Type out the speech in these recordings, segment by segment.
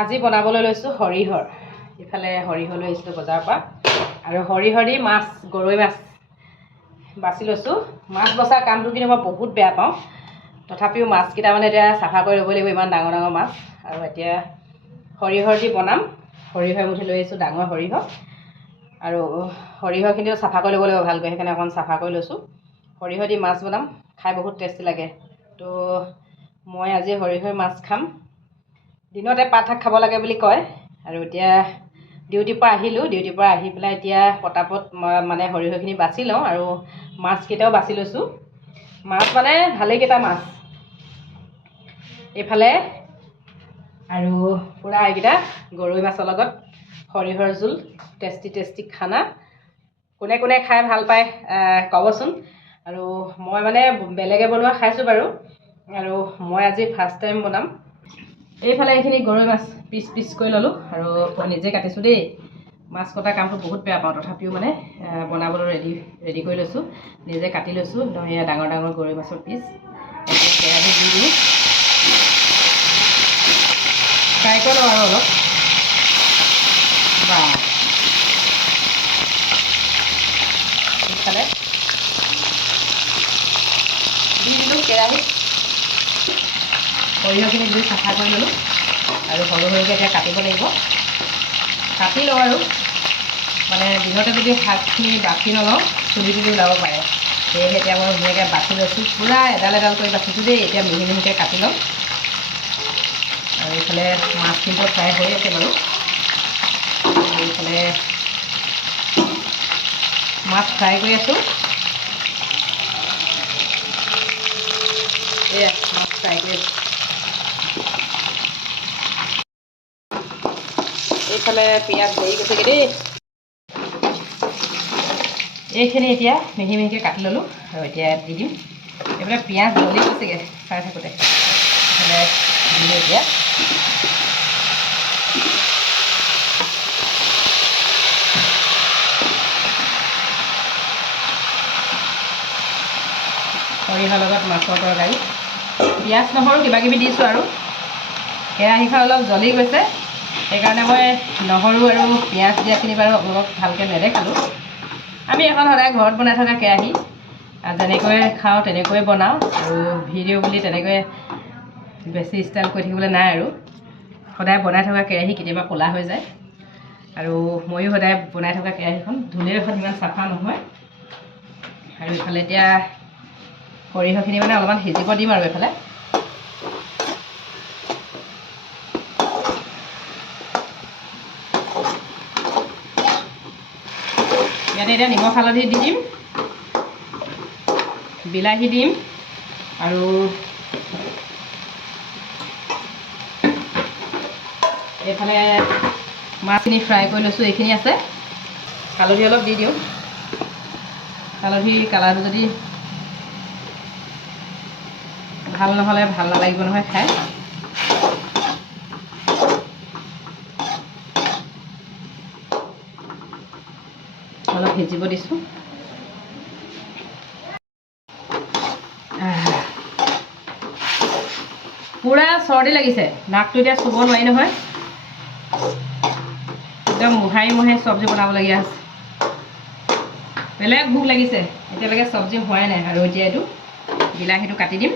আজি বনাবলৈ লৈছোঁ সৰিয়হৰ। ইফালে সৰিয়হ লৈ আহিছিলোঁ বজাৰৰ পৰা আৰু সৰিয়হ দি মাছ, গৰৈ মাছ বাছি লৈছোঁ। মাছ বচা কামটো কিন্তু মই বহুত বেয়া পাওঁ। তথাপিও মাছকেইটা মানে এতিয়া চাফা কৰি ল'ব লাগিব, ইমান ডাঙৰ ডাঙৰ মাছ। আৰু এতিয়া সৰিয়হৰ দি বনাম। সৰিয়হ এমুঠি লৈ আহিছোঁ, ডাঙৰ সৰিয়হ। আৰু সৰিয়হখিনিও চাফা কৰি ল'ব লাগিব ভালকৈ, সেইকাৰণে অকণ চাফা কৰি লৈছোঁ। সৰিয়হ দি মাছ বনাম, খাই বহুত টেষ্টি লাগে। তো মই আজি সৰিয়হৰ মাছ খাম। দিনতে পাত শাক খাব লাগে বুলি কয়। আৰু এতিয়া ডিউটিৰ পৰা আহিলোঁ, ডিউটিৰ পৰা আহি পেলাই এতিয়া পটাপট মই মানে সৰিয়হখিনি বাছি লওঁ আৰু মাছকেইটাও বাছি লৈছোঁ। মাছ মানে ভালেইকেইটা মাছ এইফালে, আৰু পূৰা এইকেইটা গৰৈ মাছৰ লগত সৰিয়হৰ জোল, টেষ্টি টেষ্টি খানা। কোনে কোনে খাই ভাল পায় ক'বচোন। আৰু মই মানে বেলেগে বনোৱা খাইছোঁ বাৰু, আৰু মই আজি ফাৰ্ষ্ট টাইম বনাম। এইফালে এইখিনি গৰৈ মাছ পিচ পিচ কৰি ল'লোঁ আৰু নিজে কাটিছোঁ দেই। মাছ কটা কামটো বহুত বেয়া পাওঁ, তথাপিও মানে বনাবলৈ ৰেডি কৰি লৈছোঁ। নিজে কাটি লৈছোঁ একদম এয়া ডাঙৰ ডাঙৰ গৰৈ মাছৰ পিচ। এতিয়া কেৰাহীত দি দিওঁ, ফ্ৰাই কৰি লওঁ আৰু অলপ। বা ইফালে দি দিলোঁ কেৰাহীত, সৰিয়হখিনি ধুই চাফা কৰি ল'লোঁ আৰু সৰু সৰুকৈ এতিয়া কাটিব লাগিব। কাটি লওঁ আৰু মানে দিনতে যদি শাকখিনি বাছি নলওঁ চুলি তুলি ওলাব পাৰে। সেয়েহে এতিয়া মই ধুনীয়াকৈ বাছি লৈছোঁ, পূৰা এডাল এডাল কৰি বাচিছোঁ দেই। এতিয়া মিহি মিহিকৈ কাটি ল'ম। আৰু এইফালে মাছখিনিতো ফ্ৰাই হৈ আছে বাৰু। এইফালে মাছ ফ্ৰাই কৰি আছোঁ। এয়া মাছ ফ্ৰাই কৰি আছোঁ। এইফালে পিঁয়াজ দেৰি গৈছেগৈ দেই। এইখিনি এতিয়া মিহি মিহিকৈ কাটি ল'লোঁ আৰু এতিয়া দি দিম। এইফালে পিঁয়াজ জ্বলি গৈছেগৈ ফ্ৰাই থাকোঁতে। এইফালে দিলোঁ এতিয়া। সৰিয়হৰ লগত মাছৰ তৰকাৰী, পিঁয়াজ নহৰু কিবাকিবি দিছোঁ আৰু কেৰাহীখন অলপ জ্বলি গৈছে, সেইকাৰণে মই নহৰু আৰু পিঁয়াজ দিয়াখিনি বাৰু অলপ ভালকৈ নেদেখালোঁ। আমি এখন সদায় ঘৰত বনাই থকা কেৰাহী, যেনেকৈ খাওঁ তেনেকৈয়ে বনাওঁ। আৰু ভিডিঅ' বুলি তেনেকৈ বেছি ষ্টাইল কৰি থাকিবলৈ নাই আৰু। সদায় বনাই থকা কেৰাহী কেতিয়াবা ক'লা হৈ যায়। আৰু ময়ো সদায় বনাই থকা কেৰাহীখন ধুলেও এখন ইমান চাফা নহয়। আৰু ইফালে এতিয়া সৰিয়হখিনি মানে অলপমান সিজিব দিম আৰু এইফালে। ইয়াতে এতিয়া নিমখ হালধি দি দিম, বিলাহী দিম আৰু এইফালে মাছখিনি ফ্ৰাই কৰি লৈছোঁ, এইখিনি আছে। হালধি অলপ দি দিওঁ, হালধি কালাৰটো যদি ভাল নহ'লে ভাল নালাগিব নহয় খাই। অলপ সিজিব দিছোঁ। পূৰা চৰ্দি লাগিছে, নাকটো এতিয়া চুব নোৱাৰি নহয়। একদম মোহাৰি মোহাৰি চব্জি বনাবলগীয়া হৈছে। বেলেগ ভোক লাগিছে, এতিয়ালৈকে চব্জি হোৱাই নাই। আৰু এতিয়া এইটো বিলাহীটো কাটি দিম।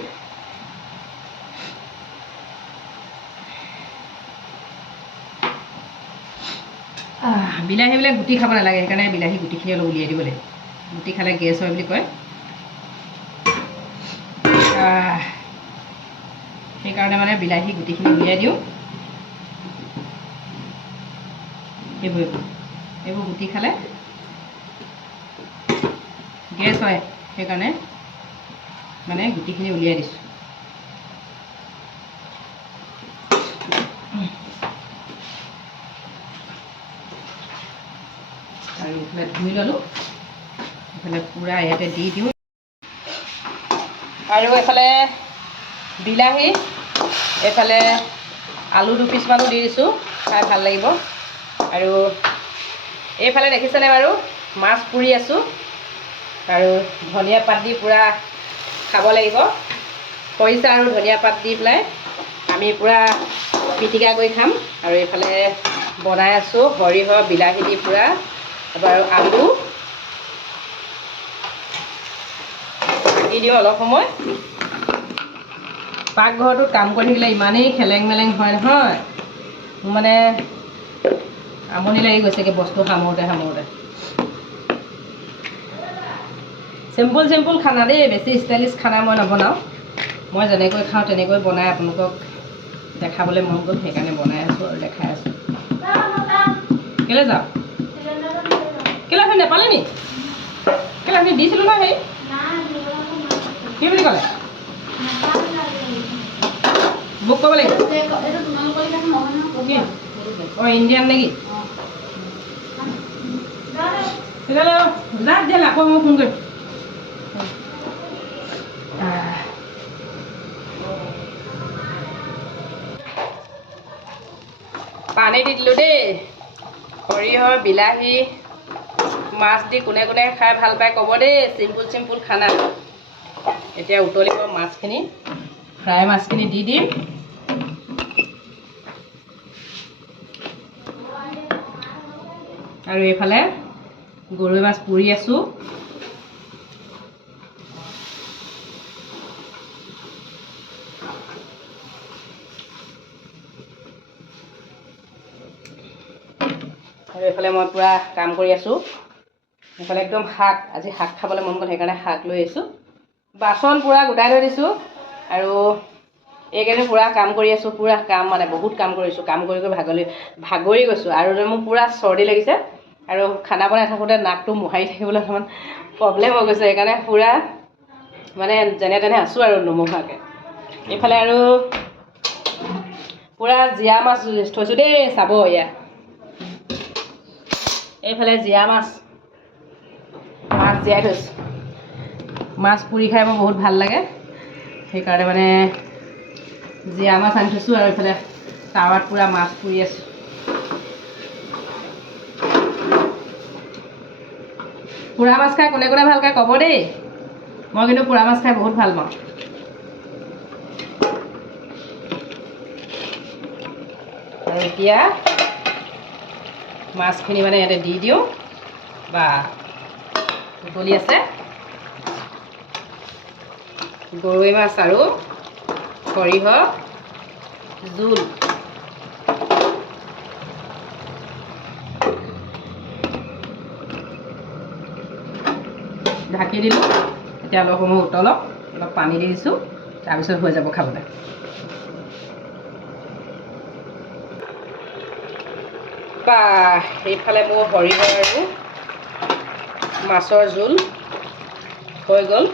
বিলাহী গুটি খাব নালাগে, সেইকাৰণে বিলাহী গুটিখিনি অলপ উলিয়াই দিব লাগিব। গুটি খালে গেছ হয় বুলি কয়। সেইকাৰণে মানে বিলাহী গুটিখিনি উলিয়াই দিওঁ। এইবোৰ গুটি খালে গেছ হয়, সেইকাৰণে মানে গুটিখিনি উলিয়াই দিছোঁ। আৰু এইফালে ধুই ল'লোঁ, এইফালে পূৰা ইয়াতে দি দিওঁ। আৰু এইফালে বিলাহী, এইফালে আলু 2 পিচমানো দি দিছোঁ, খাই ভাল লাগিব। আৰু এইফালে দেখিছেনে বাৰু মাছ পুৰি আছোঁ, আৰু ধনিয়া পাত দি পূৰা খাব লাগিব। খৰিচা আৰু ধনিয়া পাত দি পেলাই আমি পূৰা পিটিকা কৰি খাম। আৰু এইফালে বনাই আছোঁ সৰিয়হ বিলাহী দি পূৰা, তাৰপৰা আৰু আলু ঢাকি দিওঁ অলপ সময়। পাকঘৰটোত কাম কৰি থাকিলে ইমানেই খেলেং মেলেং হয় নহয়, মোৰ মানে আমনি লাগি গৈছেগৈ বস্তু সামৰোঁতে সামৰোঁতে। চিম্পুল চিম্পুল খানা দেই, বেছি ষ্টাইলিছ খানা মই নবনাওঁ। মই যেনেকৈ খাওঁ তেনেকৈ বনাই আপোনালোকক দেখাবলৈ মন গ'ল, সেইকাৰণে বনাই আছোঁ আৰু দেখাই আছোঁ। কেলৈ যাওঁ? কেলৈ আপুনি নেপালে নি? কেলৈ আপুনি দিছিলোঁ ন? হেৰি কি বুলি ক'লে? বুক কৰিব লাগিব। অঁ ইণ্ডিয়ান নেকি? তেতিয়াহ'লে যাক দিয়া আকৌ মই ফোন কৰিম। পানী দি দিলোঁ দেই। সৰিয়হ বিলাহী মাছ দি কোনে কোনে খাই ভাল পায় ক'ব দেই। চিম্পুল চিম্পুল খানা। এতিয়া উতলিব মাছখিনি, ফ্ৰাই মাছখিনি দি দিম। আৰু এইফালে গৰৈ মাছ পুৰি আছোঁ। আৰু এইফালে মই পূৰা কাম কৰি আছোঁ। এইফালে একদম শাক, আজি শাক খাবলৈ মন গ'ল সেইকাৰণে শাক লৈ আহিছোঁ। বাচন পূৰা গোটাই থৈ দিছোঁ। আৰু এইকেইদিন পূৰা কাম কৰি আছোঁ, পূৰা কাম মানে বহুত কাম কৰিছোঁ। কাম কৰি কৰি ভাগৰি গৈছোঁ। আৰু মোৰ পূৰা চৰ্দি লাগিছে, আৰু খানা বনাই থাকোঁতে নাকটো মোহাৰি থাকিবলৈ অকণমান প্ৰব্লেম হৈ গৈছে, সেইকাৰণে পূৰা মানে যেনে তেনে আছোঁ আৰু নমোহাকৈ। এইফালে আৰু পূৰা জীয়া মাছ থৈছোঁ দেই, চাব এয়া। এইফালে জীয়া মাছ জীয়াই থৈছোঁ। মাছ পুৰি খাই মোৰ বহুত ভাল লাগে, সেইকাৰণে মানে জীয়া মাছ আনি থৈছোঁ। আৰু এইফালে টাৱাত পূৰা মাছ পুৰি আছোঁ। পোৰা মাছ খাই কোনে কোনে ভালকৈ ক'ব দেই। মই কিন্তু পোৰা মাছ খাই বহুত ভাল পাওঁ। আৰু এতিয়া মাছখিনি মানে ইয়াতে দি দিওঁ। বা উতলি আছে। গৰৈ মাছ আৰু সৰিয়হ জোল। ঢাকি দিলোঁ। এতিয়া অলপ সময় উতলক, অলপ পানী দি দিছোঁ, তাৰপিছত হৈ যাব খাবলৈ। বা এইফালে মোৰ সৰিয়হ আৰু মাছৰ জোল হৈ গ'ল।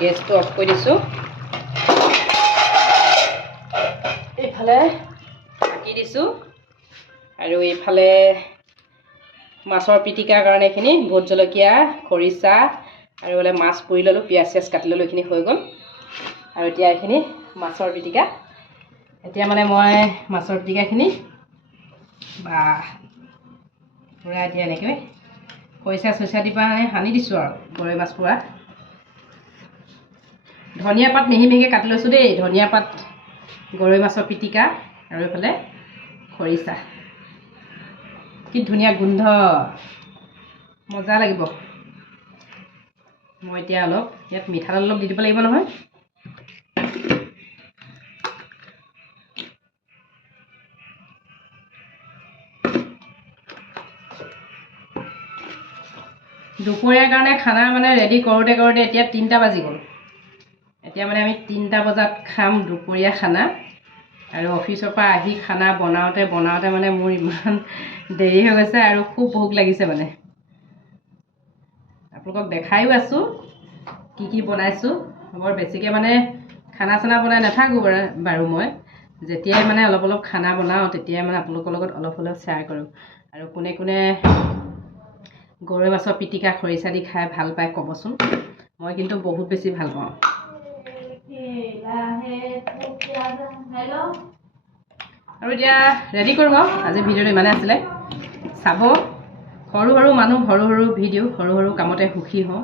গেছটো অফ কৰি দিছোঁ। এইফালে ঢাকি দিছোঁ। আৰু এইফালে মাছৰ পিটিকাৰ কাৰণে এইখিনি ভোট জলকীয়া, খৰিচা আৰু বোলে মাছ পুৰি ল'লোঁ, পিঁয়াজ চিয়াজ কাটি ল'লোঁ, এইখিনি হৈ গ'ল। আৰু এতিয়া এইখিনি মাছৰ পিটিকা। এতিয়া মানে মই মাছৰ পিটিকাখিনি বা পূৰা এতিয়া এনেকৈ খৰিচা চৰিচা দি পেলাই সানি দিছোঁ আৰু গৰৈ মাছ পূৰা। ধনিয়া পাত মিহি মিহিকৈ কাটি লৈছোঁ দেই। ধনিয়া পাত, গৰৈ মাছৰ পিটিকা, আৰু এইফালে খৰিচা। কি ধুনীয়া গোন্ধ, মজা লাগিব। মই এতিয়া অলপ ইয়াত মিঠাতেল অলপ দি দিব লাগিব নহয়। দুপৰীয়াৰ কাৰণে খানা মানে ৰেডি কৰোঁতে কৰোঁতে এতিয়া 3টা বাজি গ'ল। এতিয়া মানে আমি 3টা বজাত খাম দুপৰীয়া খানা। আৰু অফিচৰ পৰা আহি খানা বনাওঁতে বনাওঁতে মানে মোৰ ইমান দেৰি হৈ গৈছে, আৰু খুব ভোক লাগিছে মানে। আপোনালোকক দেখাইও আছোঁ কি কি বনাইছোঁ। বৰ বেছিকৈ মানে খানা চানা বনাই নাথাকোঁ বাৰু মই। যেতিয়াই মানে অলপ অলপ খানা বনাওঁ তেতিয়াই মানে আপোনালোকৰ লগত অলপ অলপ শ্বেয়াৰ কৰোঁ। আৰু কোনে কোনে গৰৈ মাছৰ পিটিকা খৰিচা দি খাই ভাল পায় ক'বচোন। মই কিন্তু বহুত বেছি ভাল পাওঁ। আৰু এতিয়া ৰেডি কৰোঁ আৰু। আজি ভিডিঅ'টো ইমানে আছিলে। চাব, সৰু সৰু মানুহ, সৰু সৰু ভিডিঅ', সৰু সৰু কামতে সুখী হওঁ।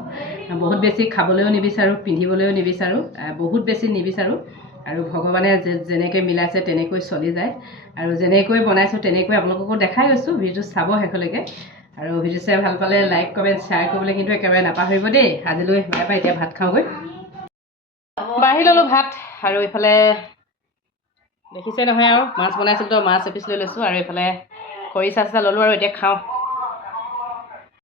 বহুত বেছি খাবলৈও নিবিচাৰোঁ, পিন্ধিবলৈও নিবিচাৰোঁ, বহুত বেছি নিবিচাৰোঁ। আৰু ভগৱানে যেনেকৈ মিলাইছে তেনেকৈ চলি যায় আৰু যেনেকৈ বনাইছোঁ তেনেকৈ আপোনালোককো দেখাই গৈছোঁ ভিডিঅ'টো চাব শেষলৈকে আৰু ভিডিঅ' চাই ভাল পালে লাইক কমেণ্ট শ্বেয়াৰ কৰিবলৈ কিন্তু একেবাৰে নাপাহৰিব দেই আজিলৈ বাই বাই এতিয়া ভাত খাওঁগৈ বাঢ়ি ল'লোঁ ভাত আৰু এইফালে দেখিছে নহয় আৰু মাছ বনাইছিলোঁ তো মাছ এপিচ লৈ লৈছোঁ আৰু এইফালে খৰিচা চা ল'লোঁ আৰু এতিয়া খাওঁ